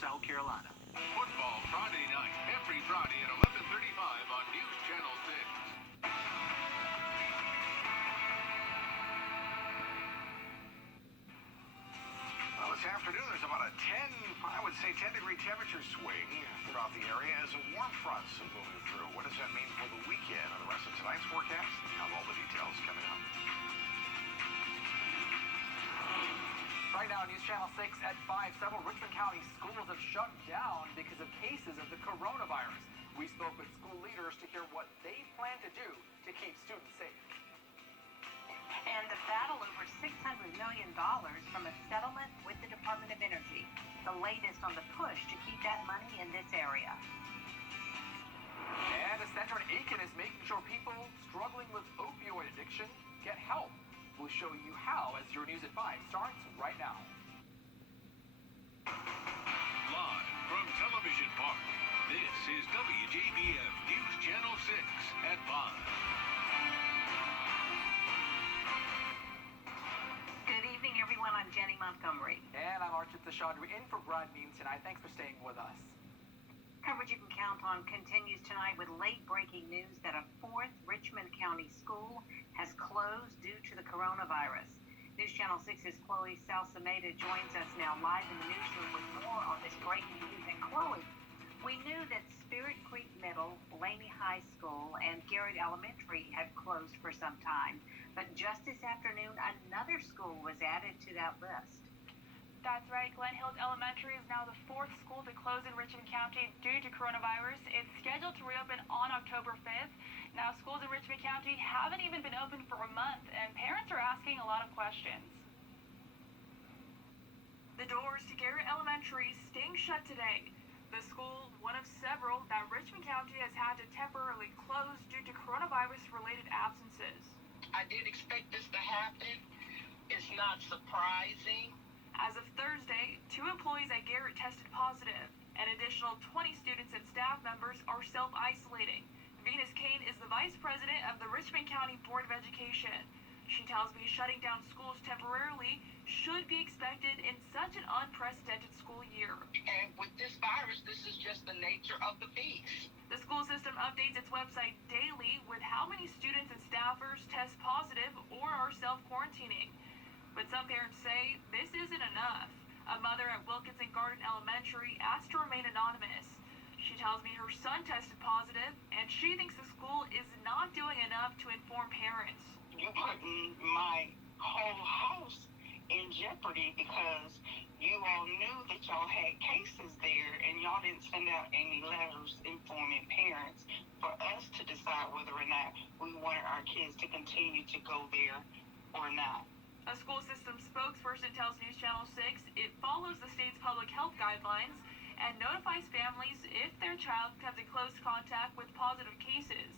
South Carolina. Football Friday night, every Friday at 11:35 on News Channel 6. Well, this afternoon there's about a 10-degree temperature swing throughout the area as a warm front's moving through. What does that mean for the weekend and the rest of tonight's forecast? We'll have all the details coming up. Right now, News Channel 6 at 5, several Richmond County schools have shut down because of cases of the coronavirus. We spoke with school leaders to hear what they plan to do to keep students safe. And the battle over $600 million from a settlement with the Department of Energy. The latest on the push to keep that money in this area. And a center in Aiken is making sure people struggling with opioid addiction get help. We'll show you how as your News at 5 starts right now. Live from Television Park, this is Wjbf News Channel 6 at 5. Good evening, everyone. I'm Jenny Montgomery. And I'm Archit Seshadri in for Brad Mean tonight. Thanks for staying with us. Coverage you can count on continues tonight with late-breaking news that a fourth Richmond County school has closed due to the coronavirus. News Channel 6's Chloe Salsameda joins us now live in the newsroom with more on this breaking news. And Chloe, we knew that Spirit Creek Middle, Blaney High School, and Garrett Elementary had closed for some time. But just this afternoon, another school was added to that list. That's right. Glen Hills Elementary is now the fourth school to close in Richmond County due to coronavirus. It's scheduled to reopen on October 5th. Now, schools in Richmond County haven't even been open for a month, and parents are asking a lot of questions. The doors to Garrett Elementary staying shut today. The school, one of several that Richmond County has had to temporarily close due to coronavirus-related absences. I did expect this to happen. It's not surprising. As of Thursday, 2 employees at Garrett tested positive. An additional 20 students and staff members are self-isolating. Venus Kane is the vice president of the Richmond County Board of Education. She tells me shutting down schools temporarily should be expected in such an unprecedented school year. And with this virus, this is just the nature of the beast. The school system updates its website daily with how many students and staffers test positive or are self-quarantining. But some parents say this isn't enough. A mother at Wilkinson Garden Elementary asked to remain anonymous. She tells me her son tested positive, and she thinks the school is not doing enough to inform parents. You putting my whole house in jeopardy because you all knew that y'all had cases there and y'all didn't send out any letters informing parents for us to decide whether or not we wanted our kids to continue to go there or not. A school system spokesperson tells News Channel 6 it follows the state's public health guidelines and notifies families if their child comes in close contact with positive cases.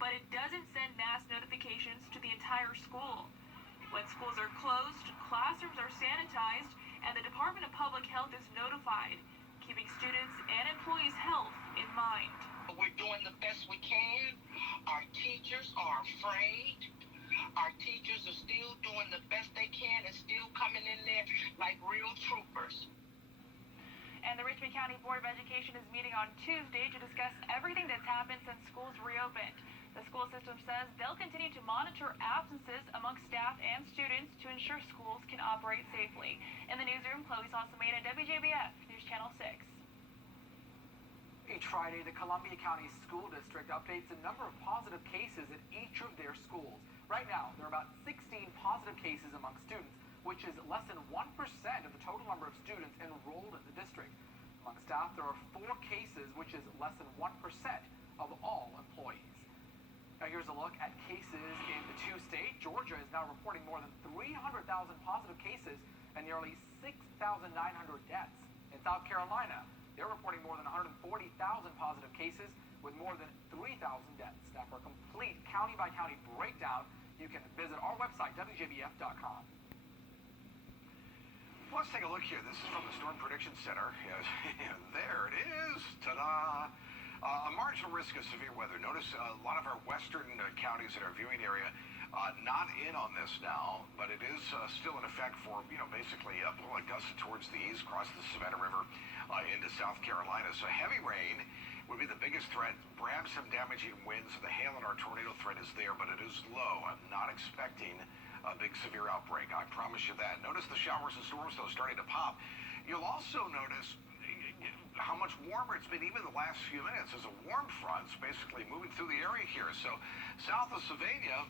But it doesn't send mass notifications to the entire school. When schools are closed, classrooms are sanitized, and the Department of Public Health is notified, keeping students and employees' health in mind. We're doing the best we can. Our teachers are afraid. Our teachers are still doing the best they can and still coming in there like real troopers. And the Richmond County Board of Education is meeting on Tuesday to discuss everything that's happened since schools reopened. The school system says they'll continue to monitor absences among staff and students to ensure schools can operate safely. In the newsroom, Chloe Salsameda, WJBF, News Channel 6. Each Friday, the Columbia County School District updates the number of positive cases at each of their schools. Right now, there are about 16 positive cases among students, which is less than 1% of the total number of students enrolled in the district. Among staff, there are 4 cases, which is less than 1% of all employees. Now here's a look at cases in the 2 states. Georgia is now reporting more than 300,000 positive cases and nearly 6,900 deaths. In South Carolina, they're reporting more than 140,000 positive cases with more than 3,000 deaths. Now for a complete county-by-county breakdown, you can visit our website, wjbf.com. Let's take a look here. This is from the Storm Prediction Center. There it is. Ta-da! A marginal risk of severe weather. Notice a lot of our western counties in our viewing area not in on this now, but it is still in effect for, basically upwelling gusts towards the east, across the Savannah River, into South Carolina. So heavy rain would be the biggest threat. Perhaps some damaging winds. The hail and our tornado threat is there, but it is low. I'm not expecting a big severe outbreak. I promise you that. Notice the showers and storms, though, starting to pop. You'll also notice how much warmer it's been even the last few minutes as a warm front's basically moving through the area here. So south of Sylvania,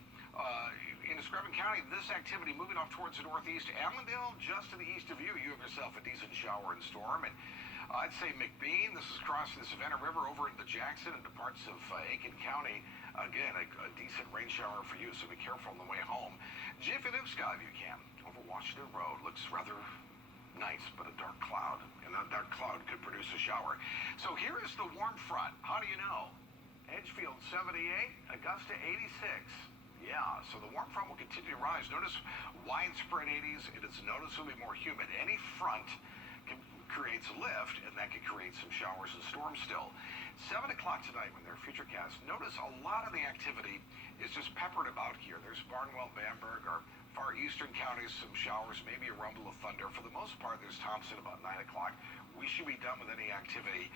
in Screven County, this activity moving off towards the northeast. Allendale, just to the east of you, you have yourself a decent shower and storm. And I'd say McBean, this is crossing the Savannah River over into Jackson and to parts of Aiken County. Again, a decent rain shower for you, so be careful on the way home. Wjbf Skyview cam over Washington Road looks rather nice, but a dark cloud, and that dark cloud could produce a shower. So here is the warm front. How do you know? Edgefield 78, Augusta 86. Yeah, so the warm front will continue to rise. Notice widespread 80s. It is noticeably more humid. Any front creates lift, and that could create some showers and storms still. 7 o'clock tonight when their futurecast. Notice a lot of the activity is just peppered about here. There's Barnwell, Bamberg, or far eastern counties, some showers, maybe a rumble of thunder. For the most part, there's Thompson about 9 o'clock. We should be done with any activity.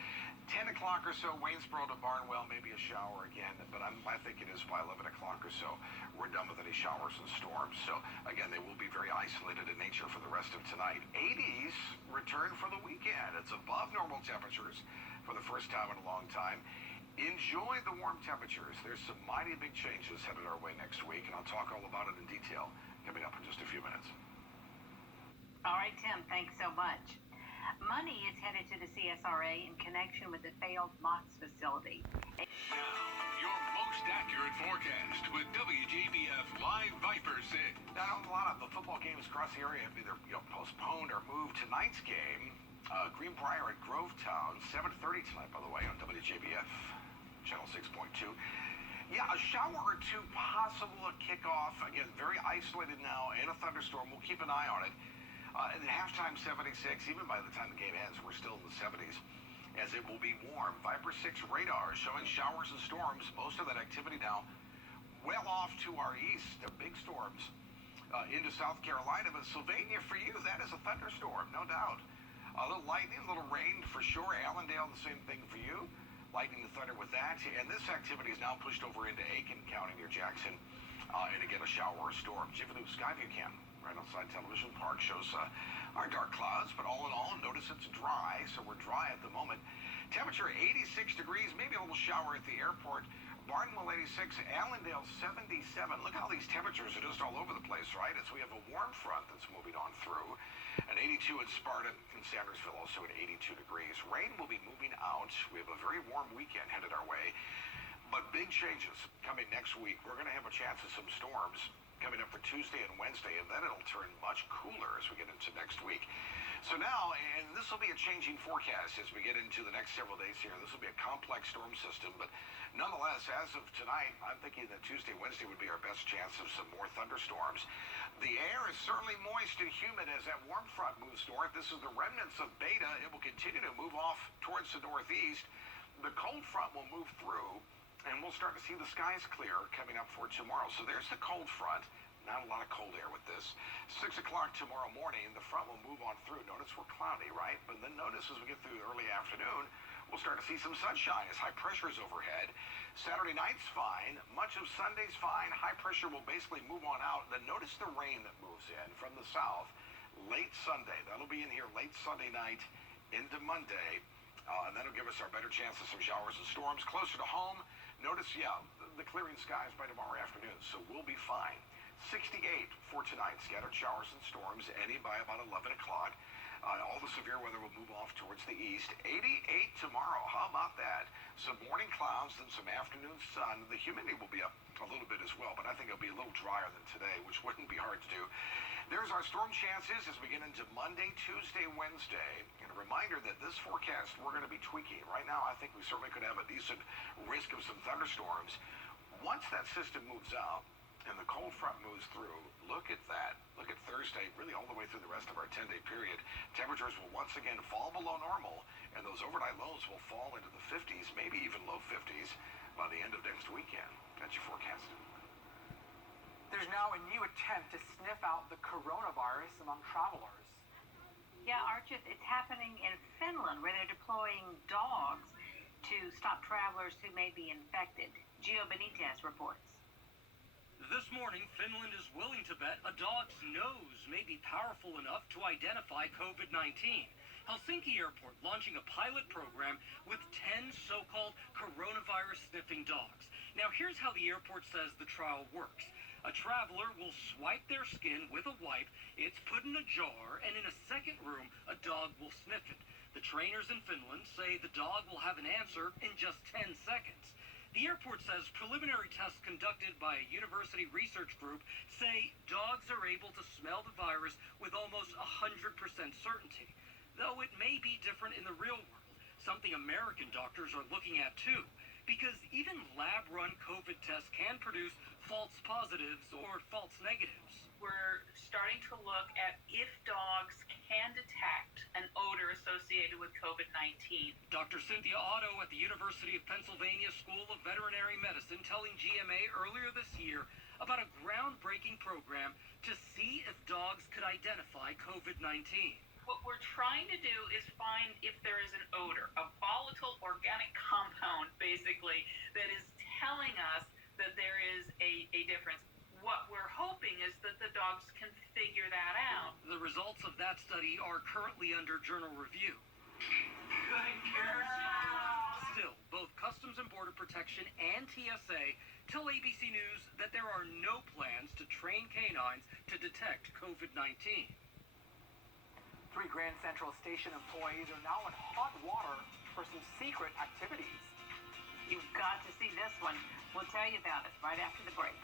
10 o'clock or so, Waynesboro to Barnwell, maybe a shower again, but I think it is by 11 o'clock or so, we're done with any showers and storms. So, again, they will be very isolated in nature for the rest of tonight. 80s return for the weekend. It's above normal temperatures for the first time in a long time. Enjoy the warm temperatures. There's some mighty big changes headed our way next week, and I'll talk all about it in detail coming up in just a few minutes. All right, Tim, thanks so much. Money is headed to the CSRA in connection with the failed Mott's facility. Now, your most accurate forecast with WJBF Live Viper 6. Now, a lot of the football games across the area have either postponed or moved. Tonight's game, Greenbrier at Grovetown, 7:30 tonight, by the way, on WJBF, Channel 6.2. Yeah, a shower or two possible at kickoff. Again, very isolated now, and a thunderstorm. We'll keep an eye on it. And at halftime, 76. Even by the time the game ends, we're still in the 70s, as it will be warm. Viper 6 radar showing showers and storms. Most of that activity now well off to our east. The big storms into South Carolina. But Sylvania, for you, that is a thunderstorm, no doubt. A little lightning, a little rain for sure. Allendale, the same thing for you. Lightning and thunder with that. And this activity is now pushed over into Aiken County near Jackson. And again, a shower or storm. Wjbf Skyview cam right outside Television Park shows our dark clouds. But all in all, notice it's dry. So we're dry at the moment. Temperature 86 degrees, maybe a little shower at the airport. Barnwell 86, Allendale 77. Look how these temperatures are just all over the place, right? As we have a warm front that's moving on through. An 82 in Sparta and Sandersville, also at 82 degrees. Rain will be moving out. We have a very warm weekend headed our way. But big changes coming next week. We're going to have a chance of some storms coming up for Tuesday and Wednesday, and then it'll turn much cooler as we get into next week. So now, and this will be a changing forecast as we get into the next several days here. This will be a complex storm system, but nonetheless, as of tonight, I'm thinking that Tuesday, Wednesday would be our best chance of some more thunderstorms. The air is certainly moist and humid as that warm front moves north. This is the remnants of Beta. It will continue to move off towards the northeast. The cold front will move through, and we'll start to see the skies clear coming up for tomorrow. So there's the cold front. Not a lot of cold air with this. 6 o'clock tomorrow morning, the front will move on through. Notice we're cloudy, right? But then notice as we get through the early afternoon, we'll start to see some sunshine as high pressure is overhead. Saturday night's fine. Much of Sunday's fine. High pressure will basically move on out. Then notice the rain that moves in from the south late Sunday. That'll be in here late Sunday night into Monday. And that'll give us our better chance of some showers and storms. Closer to home, notice, the clearing skies by tomorrow afternoon. So we'll be fine. 68 for tonight. Scattered showers and storms, any by about 11 o'clock. All the severe weather will move off towards the east. 88 tomorrow. How about that? Some morning clouds and some afternoon sun. The humidity will be up a little bit as well, but I think it'll be a little drier than today, which wouldn't be hard to do. There's our storm chances as we get into Monday, Tuesday, Wednesday. And a reminder that this forecast we're going to be tweaking. Right now, I think we certainly could have a decent risk of some thunderstorms. Once that system moves out, and the cold front moves through, look at that. Look at Thursday, really all the way through the rest of our 10-day period. Temperatures will once again fall below normal, and those overnight lows will fall into the 50s, maybe even low 50s by the end of next weekend. That's your forecast. There's now a new attempt to sniff out the coronavirus among travelers. Yeah, Archie, it's happening in Finland, where they're deploying dogs to stop travelers who may be infected. Wjbf reports. This morning, Finland is willing to bet a dog's nose may be powerful enough to identify COVID-19. Helsinki Airport launching a pilot program with 10 so-called coronavirus sniffing dogs. Now, here's how the airport says the trial works. A traveler will swipe their skin with a wipe, it's put in a jar, and in a second room, a dog will sniff it. The trainers in Finland say the dog will have an answer in just 10 seconds. The airport says preliminary tests conducted by a university research group say dogs are able to smell the virus with almost 100% certainty. Though it may be different in the real world, something American doctors are looking at too, because even lab-run COVID tests can produce false positives or false negatives. We're starting to look at if dogs can detect an odor associated with COVID-19. Dr. Cynthia Otto at the University of Pennsylvania School of Veterinary Medicine telling GMA earlier this year about a groundbreaking program to see if dogs could identify COVID-19. What we're trying to do is find if there is an odor, a volatile organic compound, basically, that is telling us that there is a difference. What we're hoping is that the dogs can figure that out. The results of that study are currently under journal review. Good girl. Still, both Customs and Border Protection and TSA tell ABC News that there are no plans to train canines to detect COVID-19. 3 Grand Central Station employees are now in hot water for some secret activities. You've got to see this one. We'll tell you about it right after the break.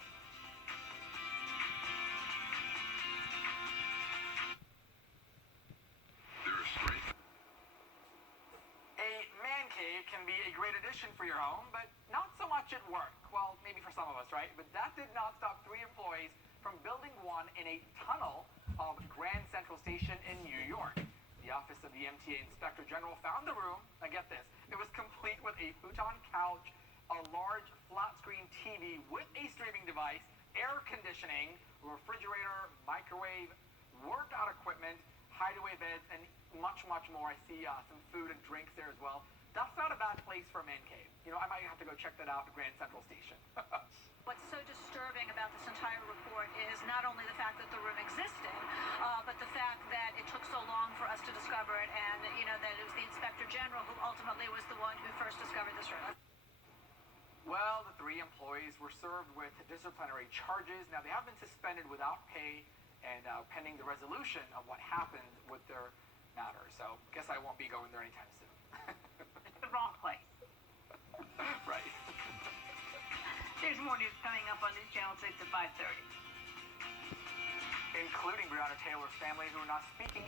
A man cave can be a great addition for your home, but not so much at work. Well, maybe for some of us, right? But that did not stop 3 employees from building one in a tunnel of Grand Central Station in New York. The Office of the MTA Inspector General found the room, and get this, it was complete with a futon couch, a large flat-screen TV with a streaming device, air conditioning, refrigerator, microwave, workout equipment, hideaway beds, and much, much more. I see some food and drinks there as well. That's not a bad place for a man cave. You know, I might have to go check that out at Grand Central Station. What's so disturbing about this entire report is not only the fact that the room existed, but the fact that it took so long for us to discover it, and, you know, that it was the Inspector General who ultimately was the one who first discovered this room. Well, the 3 employees were served with disciplinary charges. Now, they have been suspended without pay and pending the resolution of what happened with their matter. So, guess I won't be going there anytime soon. It's the wrong place. Right. There's more news coming up on News Channel 6 at 5:30. Including Breonna Taylor's family, who are not speaking